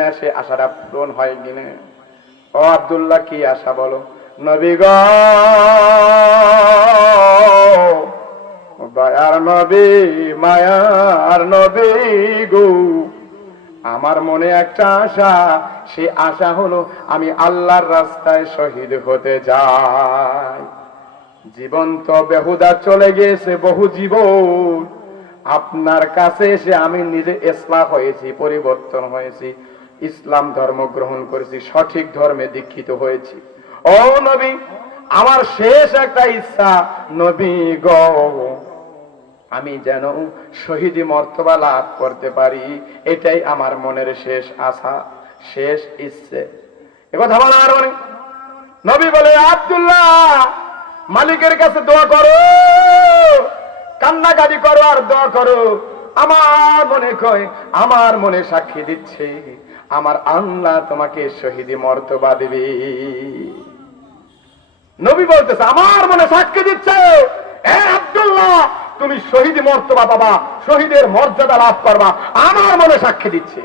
না সে আশাটা পূরণ হয় কিনা। ও আব্দুল্লাহ, কি আশা বলো? নবী গো, দয়ার নবী, মায়ার নবী গো, আমার মনে একটা আশা, সে আশা হলো আমি আল্লাহর রাস্তায় শহীদ হতে যাই। জীবন তো বেহুদা চলে গিয়েছে, বহু জীবন। আপনার কাছে এসে আমি নিজে ইসলাহ হয়েছি, পরিবর্তন হয়েছি, ইসলাম ধর্ম গ্রহণ করেছি, সঠিক ধর্মে দীক্ষিত হয়েছি। ও নবী, আমার শেষ একটা ইচ্ছা, নবী গো, আমি যেন শহীদি মর্তবা লাভ করতে পারি, এটাই আমার মনের শেষ আশা, শেষ ইচ্ছে। একথা বলার মানে নবী বলে, আব্দুল্লাহ, মালিকের কাছে দোয়া করো, কান্নাকাটি করো আর দোয়া করো। আমার মনে কয়, আমার মনে সাক্ষী দিচ্ছে, আমার আল্লাহ তোমাকে শহীদি মর্তবা দিবে। নবী বলতেছে, আমার মনে সাক্ষী দিচ্ছে, এ আব্দুল্লাহ, তুমি শহীদ মর্তবা পাবা, শহীদের মর্যাদা লাভ করবা, আমার মনে সাক্ষী দিচ্ছে।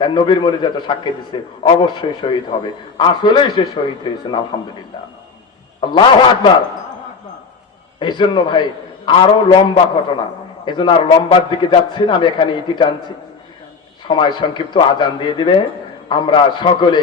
তার নবীর মনে যত সাক্ষী দিচ্ছে, অবশ্যই শহীদ হবে। আসলেই সে শহীদ হয়েছেন, আলহামদুলিল্লাহ, আল্লাহু আকবার। এই জন্য ভাই, আরো লম্বা ঘটনা, এই জন্য আর লম্বার দিকে যাচ্ছি না, আমি এখানে ইতি টানছি, সময় সংক্ষিপ্ত, আজান দিয়ে দিবে। আমরা সকলে